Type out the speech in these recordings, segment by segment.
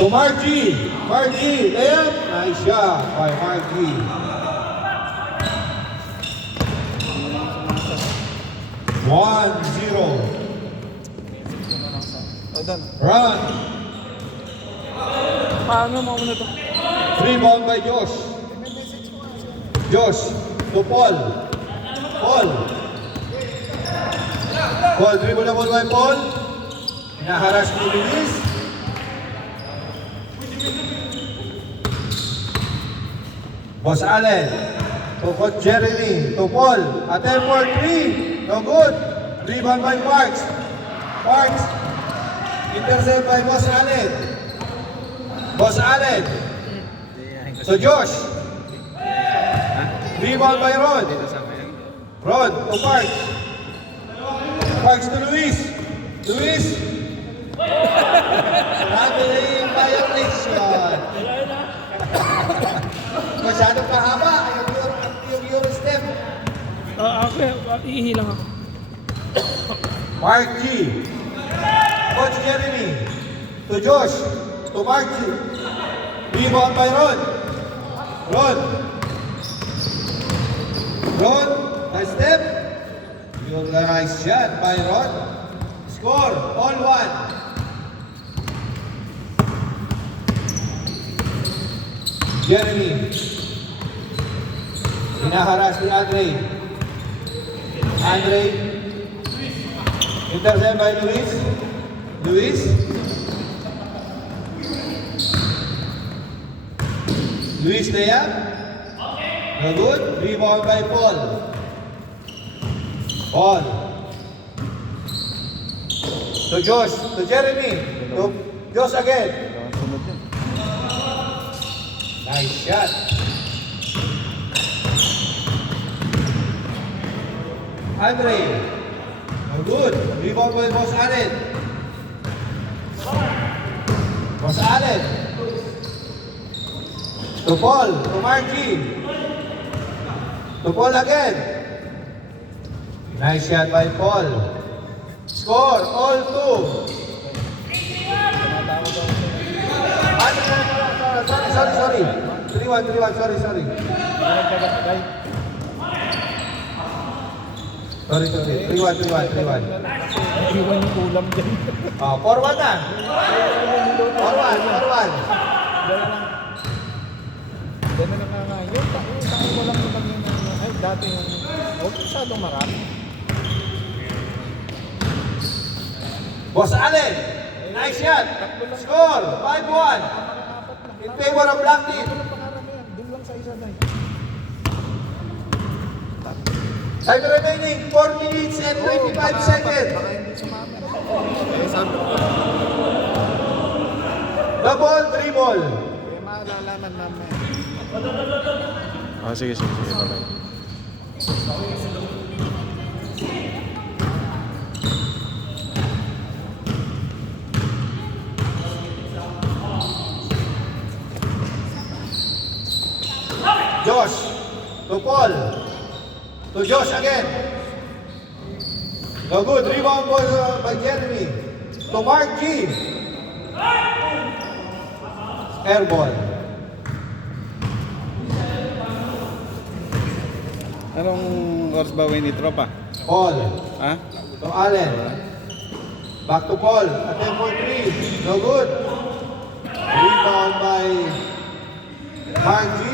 To Margie. Margie, layup. Nice shot by Margie. 1-0. Run. Paano mo muna to? Rebound by Josh. Josh to Paul. Paul. Paul, dribble na ball by Paul. Hinaharas ni Luis. Boss Allen. To Coach Jeremy. To Paul. Attempt for 3. No good. Rebound by Parks. Parks. Intercept by Boss Allen. Boss Allen. So Josh. Rebound by Rod. Rod to Parks. Parks to Luis. Luis. Grabe na yung violation. Masyadong kahaba. Yung Euro step. Iihi lang ako. Mark G. Coach Jeremy. To Josh. To Mark G. Rebound by Rod. Rod. Rod. Nice step. Yung nice shot by Rod. Score. All one. Jeremy. Hinaharas ni Andre. Andre. Intercept by Luis. Luis. Luis Lea. No good. Rebound by Paul. Paul. To Josh. To Jeremy. To Josh again. Nice shot. Andre. No good. Rebound by Boss Allen. Boss Allen. To Paul. To Margie. To Paul again. Nice shot by Paul. Score. All two. Sorry. 3-1. Sorry. Sorry. 3-1. Iwan yung ulam dyan. 4-1 na. 4-1. Gano'n na nga nga. Yung tayo mo lang yung ay dati yung masyadong marami. Boss Allen. Nice shot. Score. 5-1. In favor of Black Team. Doon lang sa isa na eh. Time remaining 4 minutes and 25 seconds. Baka hindi sumama. Double dribble. Kaya maalalaman namin. Sige. Bye-bye. Josh. To Paul. To Josh again. No good. Rebound by Jeremy. To Mark G. Airball. Anong oras ba ni tropa? Paul. Ha? To Allen. Back to Paul. Attempt for 3. No good. Rebound by Mark G.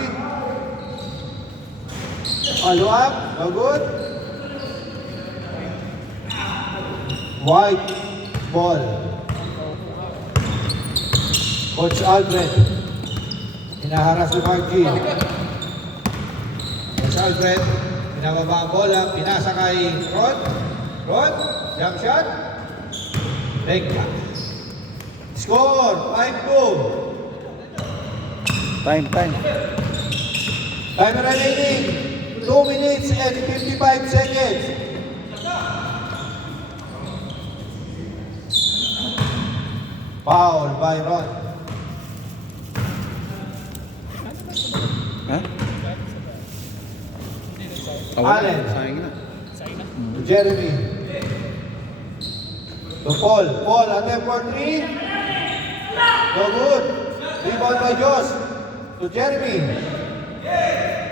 Follow up. No good. White ball. Coach Alfred. Hinaharas si Mark G. Coach Alfred. Pinababa ang bola. Pinasa kay Rod. Rod. Jump shot. Break back. Score. 5-2. Time. Time remaining. 2 minutes and 55 seconds. Foul by Rod. Ha? Allen. Sayang na. To Jeremy. To Paul. Paul, attempt for 3. No good. Rebound by Josh. To Jeremy.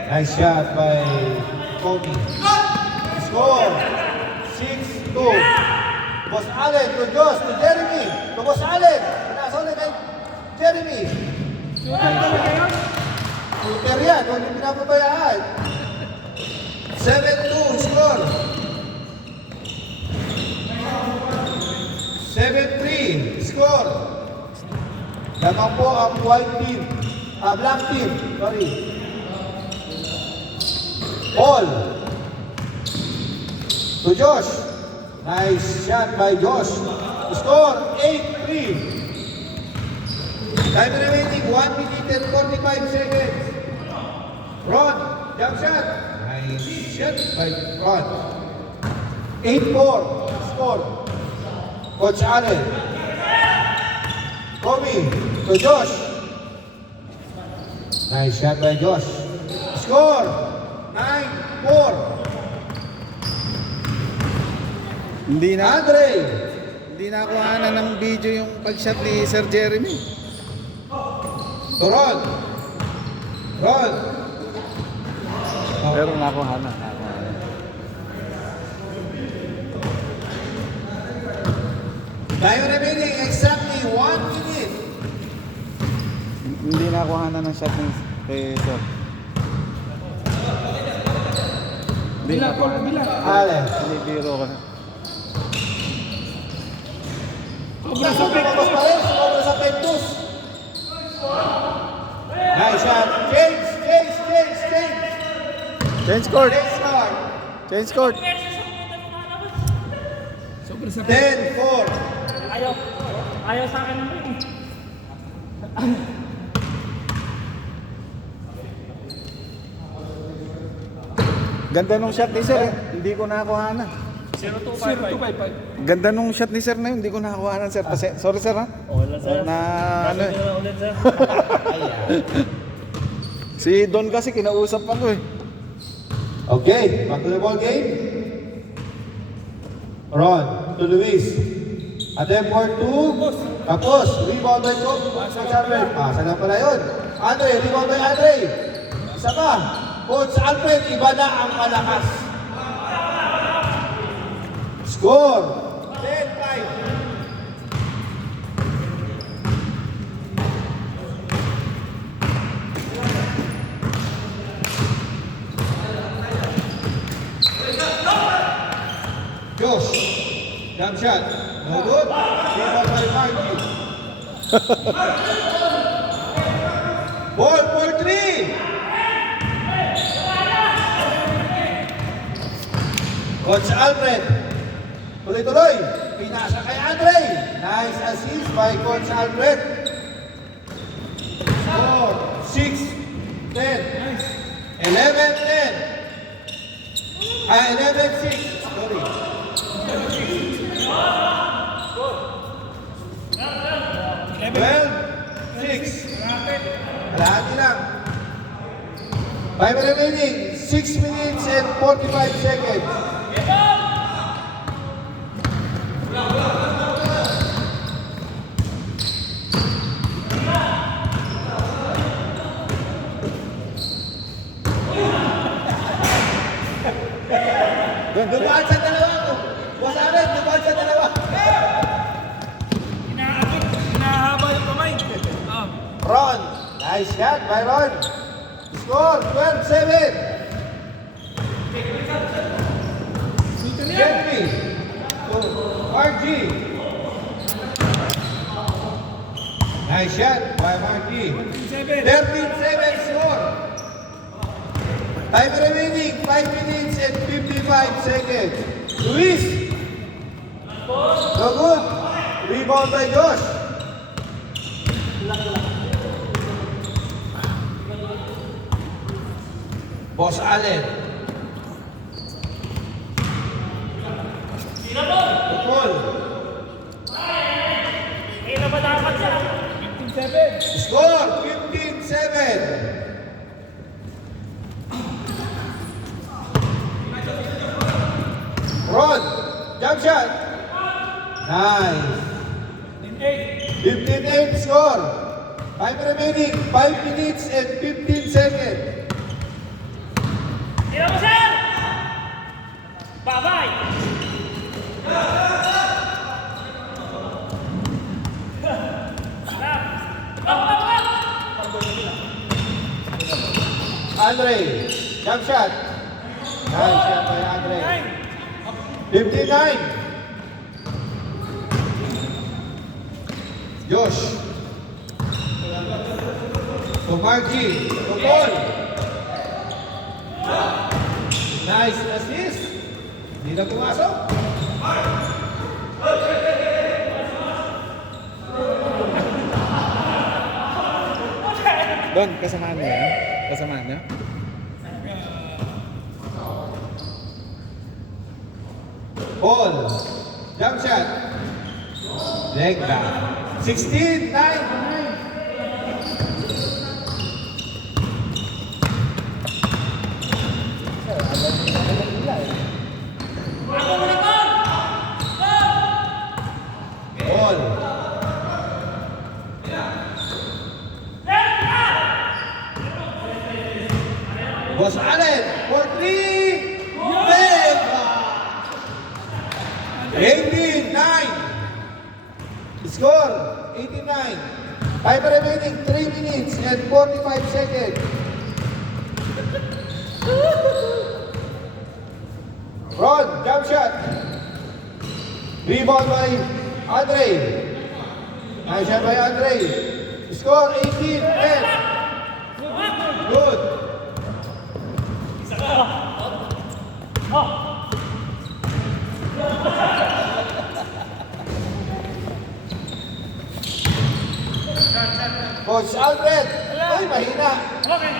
Nice shot by Kobe. Score. 6-2. Boss Allen to Josh. To Jeremy. To Boss Allen. Nasa ulit kay Jeremy. Nice shot. Shooter yan. Huwag yung pinapabayaan. 7-2 score. 7-3 score. Lamang po ang white team. Black team. Sorry. Paul. To Josh. Nice shot by Josh. Score 8-3. Time remaining 1 minute and 45 seconds. Ron, jump shot. Nice shot by Ron. 8-4 score. Coach Allen. Kobe to Josh. Nice shot by Josh. Score 9-4. Hindi na, Andre. hindi na kuhanan ng video yung pag-shot ni Sir Jeremy. To Ron. Ron. Pero nakuhanan. Time remaining exactly 1 minute. Hindi nakuhanan ng shot ni Sir. Hindi nakuhanan. Allen. Hindi biro ka. Lumabas pa rin. Sumabot sa pentus. Nice shot. James. Change court! James card. Change court! Sobrang sa 10-4. Ayaw sa akin naman eh. Ganda nung shot ni Sir eh. Hindi ko nakuhanan. 0255. Ganda nung shot ni Sir na yun. Hindi ko nakuhanan Sir. Sorry Sir ha. Wala sir. Na ano eh. Sabi ko na ulit sir. Si Don kasi kinausap ako eh. Okay, back to the ball game. Ron to Luis. Attempt for 2. Tapos, rebound by Coach. Saan na pala yun? Andre, rebound by Andre. Isa pa. Coach Alfred, iba na ang malakas. Score. 10-5. Josh, jump shot. No good. Rebound by Margie. Ball for 3. Coach Alfred. Tuloy-tuloy. Pinasa kay Andre. Nice assist by Coach Alfred. Score 6-10. 11-10. 11-6. Sorry. 12-6. Kalahati lang. 5 remaining. 6 minutes and 45 seconds. Dumaan sa dalawa ko. Boss Allen, dumaan sa dalawa. Hinahaba yung kamay. Ron. Nice shot by Ron. Score 12-7. Jeremy. To Margie. Nice shot by Margie. 13-7 score. Time remaining 5 minutes and 55 seconds. Luis. No good. Rebound by Josh. Boss Allen. Paul. Eh, na ba dapat siya? 15-7. Score 15-7. Ron, jump shot. Nice. 15-8 score. score. Time remaining, 5 minutes and 15 seconds. Tira mo, sir! Bye-bye! Andre, jump shot. Nice shot by Andre. 59. Josh. To Margie. To Paul. Nice assist. Hindi na pumasok. Don, kasamaan niyo yan? Kasamaan niyo? Paul. Jump shot. Leg back. 16, 9. Paul. Boss Allen for 3. Leg back. 89. Score 89. Time remaining 3 minutes and 45 seconds. Ron, jump shot. Rebound by Andre. Nice shot by Andre. Score 18. 10. Good. Coach Alfred. Ay, mahina. Okay.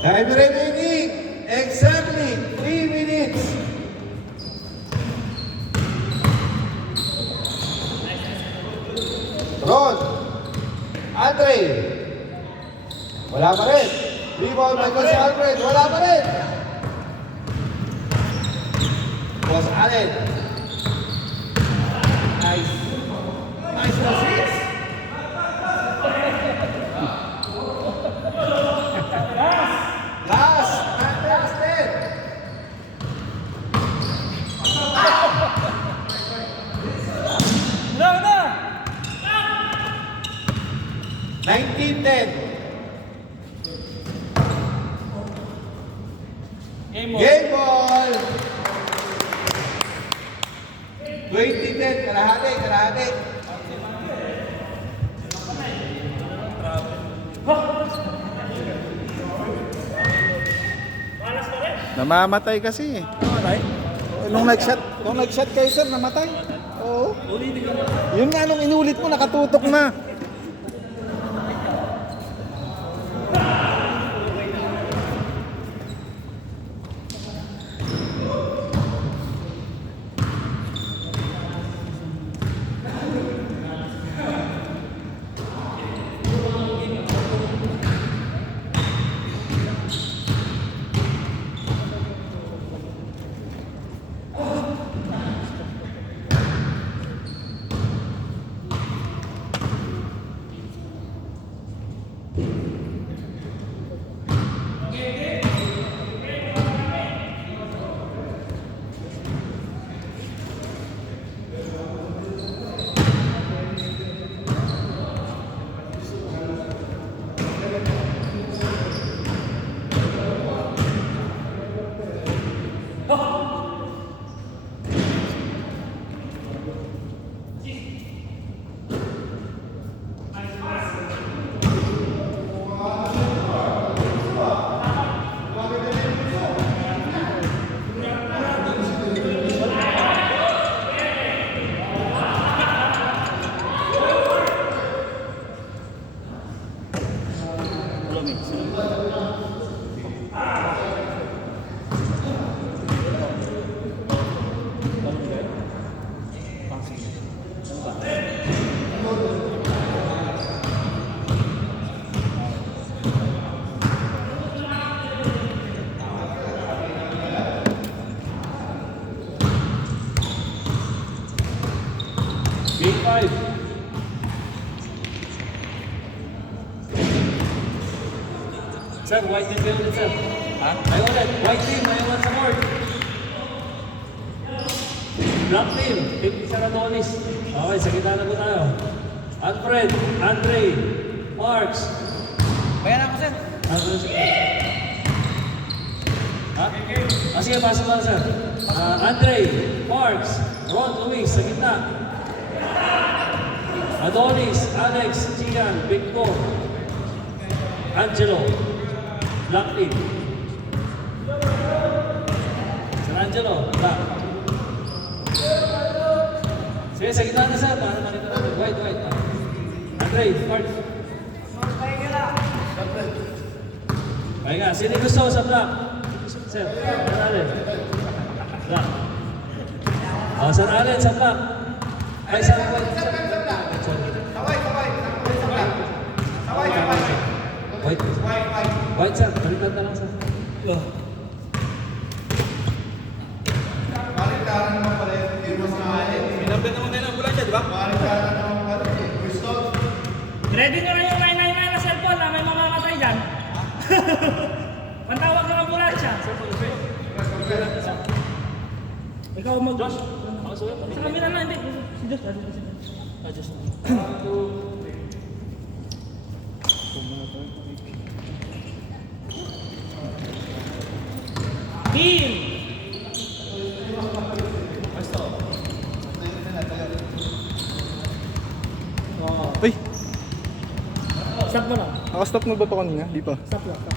Time remaining exactly 3 minutes. Ron. Andre. Wala pa rin. Rebound by Coach Alfred. Wala pa rin. Boss Allen. Nice. Nice assist. Last. Last 10. No, no! 19-10. Game ball. Game ball. 20-10. Kalahati, kalahati. Namamatay kasi eh. Nung nag-shot kayo sir, namatay. Oo. Yun nga nung inulit mo, nakatutok na. Game 5. Sir, white team kayo ulit, sir. Ha? Ay ulit. White team, may ulit sa board. Black team, team Sir Adonis. Okay, sa gitna na po tayo. Alfred, Andre, Marks. Bayan ako, sir. Ha? Sige, pasok lang, sir. Andre, Marks, Ron Luis, sa gitna. Adonis, Alex, Gian, Victor, Angelo, Black team. Sir Angelo, Black. Sige, sa gitna na, sir. Para makita natin. White. Andre, Marks. Pahinga, sino gusto sa Black? Sir, Sir Allen. Black. Sir Allen sa Black. Ay, sa White. White, sir. Balikan na lang, sir. Parintaran naman pala yung firma sa akin. Pinabda naman kayo ng ambulansya, di ba? Parintaran naman pala yung Bristol. Ready nyo na yung 999 na cellphone na may mamamatay dyan. Pantawag ng ambulansya. Ikaw mag... Josh, sa kamila na, hindi. Si Josh. Josh. Team! Ay, Stop mo lang. nakastop na ba pa kanina? Di pa. Stop lang.